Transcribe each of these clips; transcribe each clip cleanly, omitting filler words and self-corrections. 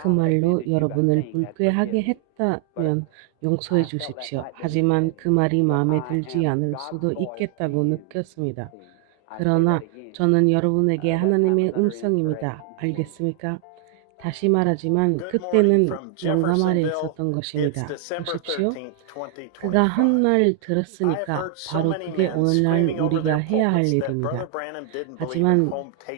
그 말로 여러분을 불쾌하게 했다면 용서해 주십시오. 하지만 그 말이 마음에 들지 않을 수도 있겠다고 느꼈습니다. 그러나 저는 여러분에게 하나님의 음성입니다. 알겠습니까? 다시 말하지만 그때는 용감 아래 있었던 것입니다. 보십시오. 그가 한 날 들었으니까 바로 그게 오늘날 우리가 해야 할 일입니다. 하지만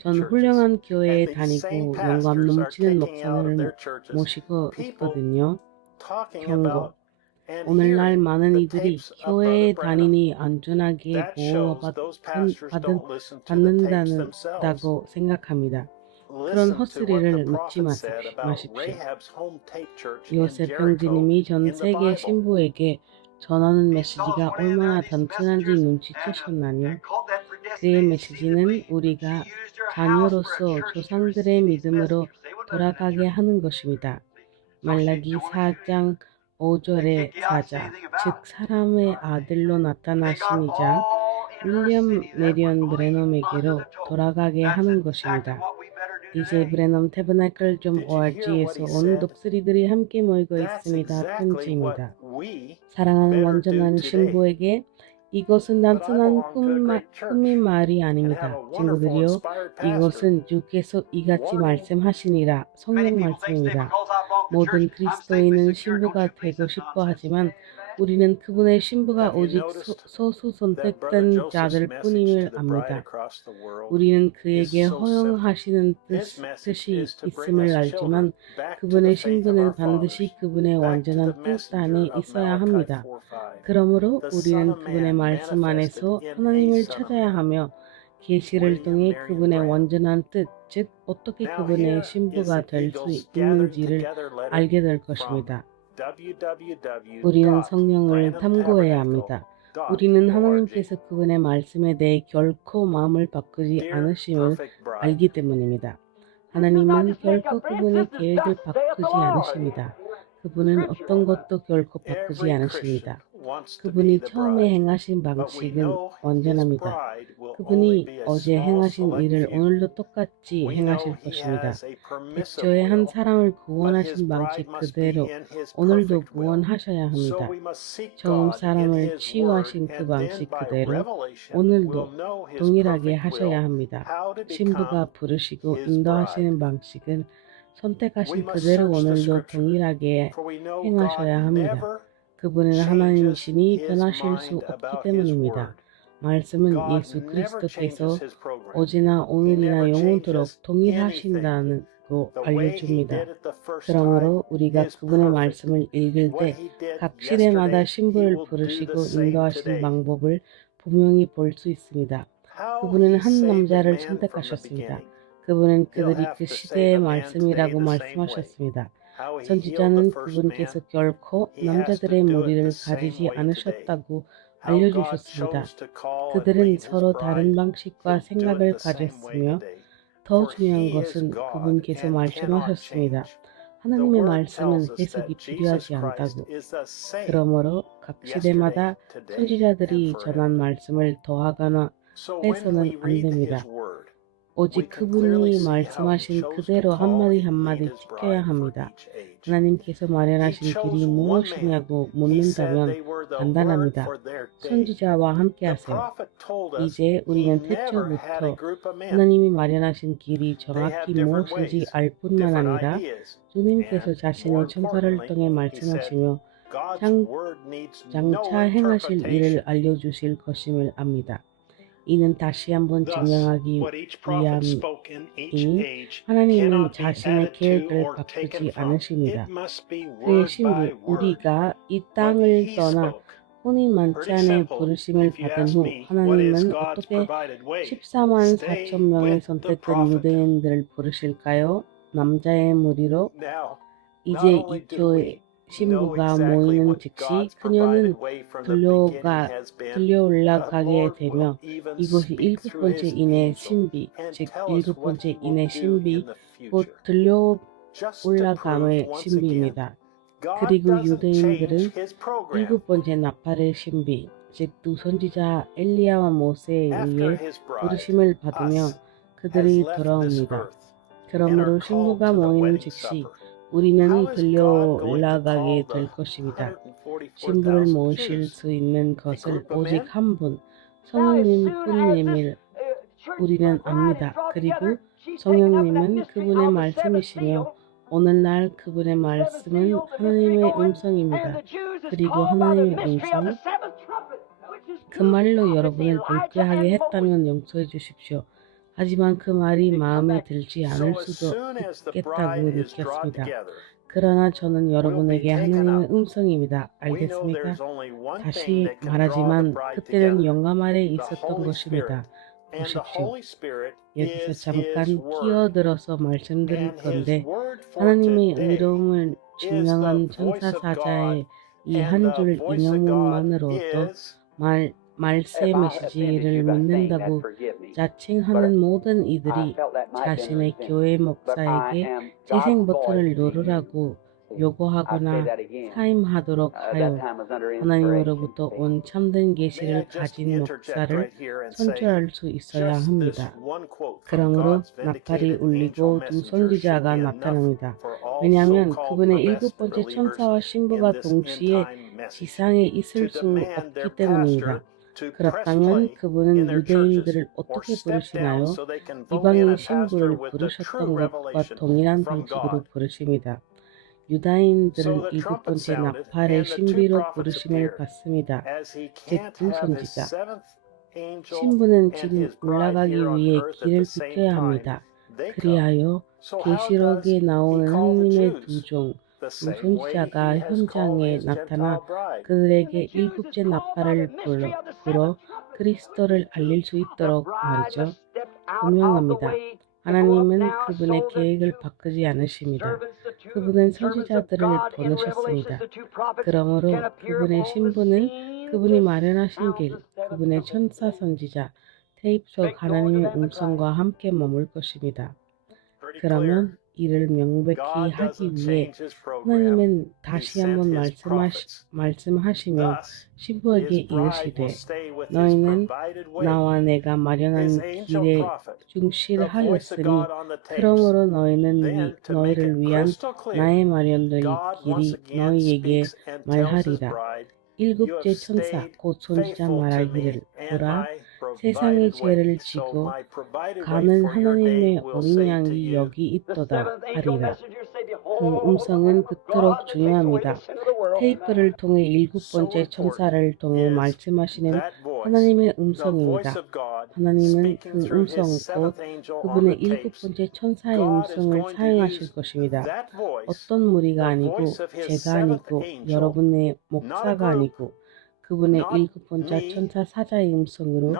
전 훌륭한 교회에 다니고 영감 넘치는 목사님을 모시고 있거든요. 경고. 오늘날 많은 이들이 교회에 다니니 안전하게 보호받는다고 생각합니다. 그런 헛소리를 믿지 마십시오. 요셉 형제님이 전 세계 신부에게 전하는 메시지가 얼마나 단순한지 눈치채셨나요? 그의 메시지는 우리가 자녀로서 조상들의 믿음으로 돌아가게 하는 것입니다. 말라기 4장 5절의 사자, 즉 사람의 아들로 나타나심이자 윌리엄 메리언 브래넘에게로 돌아가게 하는 것입니다. DJ 브래넘 tabernacle.org에서 온 독수리들이 함께 모이고 있습니다. 편지입니다. 사랑하는 완전한 신부에게 이것은 단순한 꿈의 말이 아닙니다. 친구들이요, 이것은 주께서 이같이 말씀하시니라 성경 말씀입니다. 모든 그리스도인은 신부가 되고 싶어 하지만 우리는 그분의 신부가 오직 소수 선택된 자들 뿐임을 압니다. 우리는 그에게 허용하시는 뜻이 있음을 알지만 그분의 신부는 반드시 그분의 완전한 뜻 안에 있어야 합니다. 그러므로 우리는 그분의 말씀 안에서 하나님을 찾아야 하며 계시를 통해 그분의 완전한 뜻, 즉 어떻게 그분의 신부가 될 수 있는지를 알게 될 것입니다. 우리는 성령을 탐구해야 합니다. 우리는 하나님께서 그분의 말씀에 대해 결코 마음을 바꾸지 않으심을 알기 때문입니다. 하나님은 결코 그분의 계획을 바꾸지 않으십니다. 그분은 어떤 것도 결코 바꾸지 않으십니다. 그분이 처음에 행하신 방식은 완전합니다. 그분이 어제 행하신 일을 오늘도 똑같이 행하실 것입니다. 태초에 한 사람을 구원하신 방식 그대로 오늘도 구원하셔야 합니다. 처음 사람을 치유하신 그 방식 그대로 오늘도 동일하게 하셔야 합니다. 신부가 부르시고 인도하시는 방식을 선택하신 그대로 오늘도 동일하게 행하셔야 합니다. 그분은 하나님이시니 변하실 수 없기 때문입니다. 말씀은 예수 그리스도께서 어제나 오늘이나 영원토록 동일하신다고 알려줍니다. 그러므로 우리가 그분의 말씀을 읽을 때 각 시대마다 신부를 부르시고 인도하시는 방법을 분명히 볼 수 있습니다. 그분은 한 남자를 선택하셨습니다. 그분은 그들이 그 시대의 말씀이라고 말씀하셨습니다. 선지자는 그분께서 결코 남자들의 무리를 가지지 않으셨다고 알려주셨습니다. 그들은 서로 다른 방식과 생각을 가졌으며 더 중요한 것은 그분께서 말씀하셨습니다. 하나님의 말씀은 해석이 필요하지 않다고. 그러므로 각 시대마다 선지자들이 전한 말씀을 더하거나 빼서는 안 됩니다. 오직 그분이 말씀하신 그대로 한마디 한마디 지켜야 합니다. 하나님께서 마련하신 길이 무엇이냐고 묻는다면 간단합니다. 선지자와 함께 하세요. 이제 우리는 태초부터 하나님이 마련하신 길이 정확히 무엇인지 알 뿐만 아니라 주님께서 자신의 천사를 통해 말씀하시며 장차 행하실 일을 알려주실 것임을 압니다. 이는 다시 한번 증명하기 위함이니 하나님은 자신의 계획을 바꾸지 않으십니다. 그의 신부 우리가 이 땅을 떠나 혼인 만찬에 부르심을 받은 후 하나님은 어떻게 14만 4천 명의 선택된 유대인들을 부르실까요? 남자의 무리로. 이제 이 교회 신부가 모이는 즉시 그녀는 들려 올라가게 되며 이곳이 일곱 번째 인의 신비, 즉 일곱 번째 인의 신비, 곧 들려 올라감의 신비입니다. 그리고 유대인들은 일곱 번째 나팔의 신비, 즉 두 선지자 엘리야와 모세에 의해 부르심을 받으며 그들이 돌아옵니다. 그러므로 신부가 모이는 즉시 우리는 들려 올라가게 될 것입니다. 신부를 모실 수 있는 것을 오직 한 분, 성령님 뿐임을 우리는 압니다. 그리고 성령님은 그분의 말씀이시며 오늘날 그분의 말씀은 하나님의 음성입니다. 그리고 하나님의 음성, 그 말로 여러분을 불쾌하게 했다면 용서해 주십시오. 하지만 그 말이 마음에 들지 않을 수도 있겠다고 느꼈습니다. 그러나 저는 여러분에게 하나님의 음성입니다. 알겠습니까? 다시 말하지만 그때는 영감 아래 있었던 것입니다. 보십시오. 여기서 잠깐 끼어들어서 말씀드릴 건데 하나님의 의로움을 증명한 천사사자의 이 한 줄 인용문만으로도 말세 메시지를 믿는다고 자칭하는 모든 이들이 자신의 교회 목사에게 재생 버튼을 누르라고 요구하거나 사임하도록 하여 하나님으로부터 온 참된 계시를 가진 목사를 선출할 수 있어야 합니다. 그러므로 나팔이 울리고 두 선지자가 나타납니다. 왜냐하면 그분의 일곱 번째 천사와 신부가 동시에 지상에 있을 수 없기 때문입니다. 그렇다면 그분은 유대인들을 어떻게 부르시나요? 이방인 신부를 부르셨던 것과 동일한 방식으로 부르십니다. 유다인들은 일곱 번째 나팔의 신비로 부르심을 받습니다. 즉 두 선지자. 신부는 지금 올라가기 위해 길을 비켜야 합니다. 그리하여 계시록에 나오는 하나님의 두 선지자가 현장에 나타나 그들에게 일곱째 나팔을 불어 그리스도를 알릴 수 있도록 말이죠. 분명합니다. 하나님은 그분의 계획을 바꾸지 않으십니다. 그분은 선지자들을 보내셨습니다. 그러므로 그분의 신부는 그분이 마련하신 길, 그분의 천사 선지자, 테이프 속 하나님의 음성과 함께 머물 것입니다. 그러면 이를 명백히 하기 위해 하나님은 다시 한번 말씀하시며 신부에게 이르시되 너희는 나와 내가 마련한 길에 충실하였으니 그러므로 너희를 위한 나의 마련된 길이 너희에게 말하리라. 일곱째 천사 곧 선지자 말하기를 보라 세상의 죄를 지고 가는 하나님의 어린 양이 여기 있도다 하리라. 그 음성은 그토록 중요합니다. 테이프를 통해 일곱 번째 천사를 통해 말씀하시는 하나님의 음성입니다. 하나님은 그 음성 곧 그분의 일곱 번째 천사의 음성을 사용하실 것입니다. 어떤 무리가 아니고 제가 아니고 여러분의 목사가 아니고 그분의 일곱 번째 천사 사자의 음성으로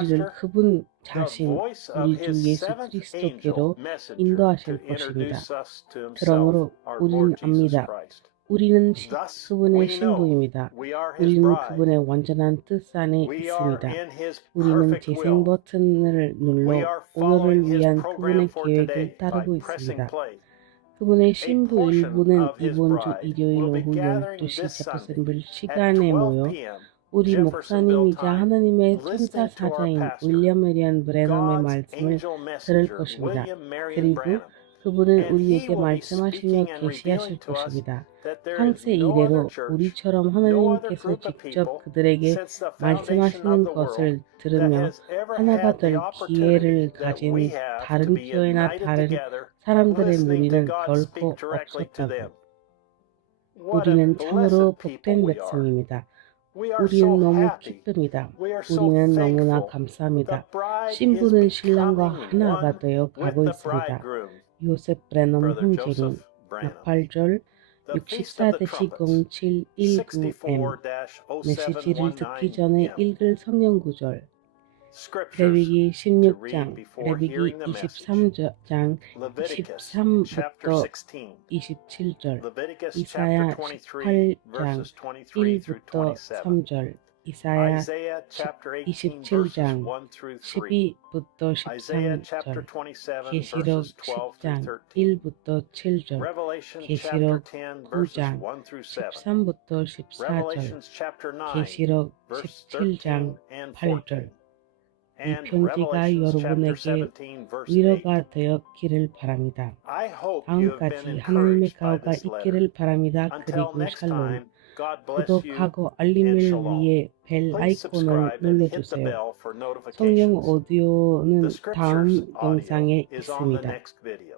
우리를 그분 자신 우리 주 예수 그리스도께로 인도하실 것입니다. 그러므로 우리는 압니다. 우리는 그분의 신부입니다. 우리는 그분의 완전한 뜻 안에 있습니다. 우리는 재생 버튼을 눌러 오늘을 위한 그분의 계획을 따르고 있습니다. 그분의 신부 일부는 이번 주 일요일 오후 12시 제퍼슨빌 시간에 모여 우리 목사님이자 하나님의 천사 사자인 윌리엄 메리언 브래넘의 말씀을 들을 것입니다. 그리고 그분은 우리에게 말씀하시며 계시하실 것입니다. 항세 이래로 우리처럼 하나님께서 직접 그들에게 말씀하시는 것을 들으며 하나가 될 기회를 가진 다른 교회나 다른 사람들의 무리는 결코 없었다고. 우리는 참으로 복된 백성입니다. 우리는 너무 기쁩니다. 우리는 너무나 감사합니다. 신부는 신랑과 하나가 되어 가고 있습니다. 요셉 브래넘 형제님, 나팔절 64-0719M 메시지를 듣기 전에 읽을 성경 구절 레위기 16장, 레위기 23장 23부터 27절, 이사야 18장 1부터 3절, 이사야 27장 12부터 13절, 계시록 10장 1부터 7절, 계시록 9장 13부터 14절, 계시록 17장 8절. 이 and 편지가 Revelations chapter 여러분에게 17 verse 8. 위로가 되었기를 바랍니다. I hope you have been 다음까지 하나님의 encouraged by 가호가 this letter. 있기를 바랍니다. Until 그리고 next 샬롬. time, God bless you 구독하고 and 알림을 shalom. 위해 벨 Please 아이콘을 subscribe and hit the 눌러주세요. bell for 성경 notifications. 오디오는 The 다음 Scriptures audio 영상에 is on the 있습니다. next video.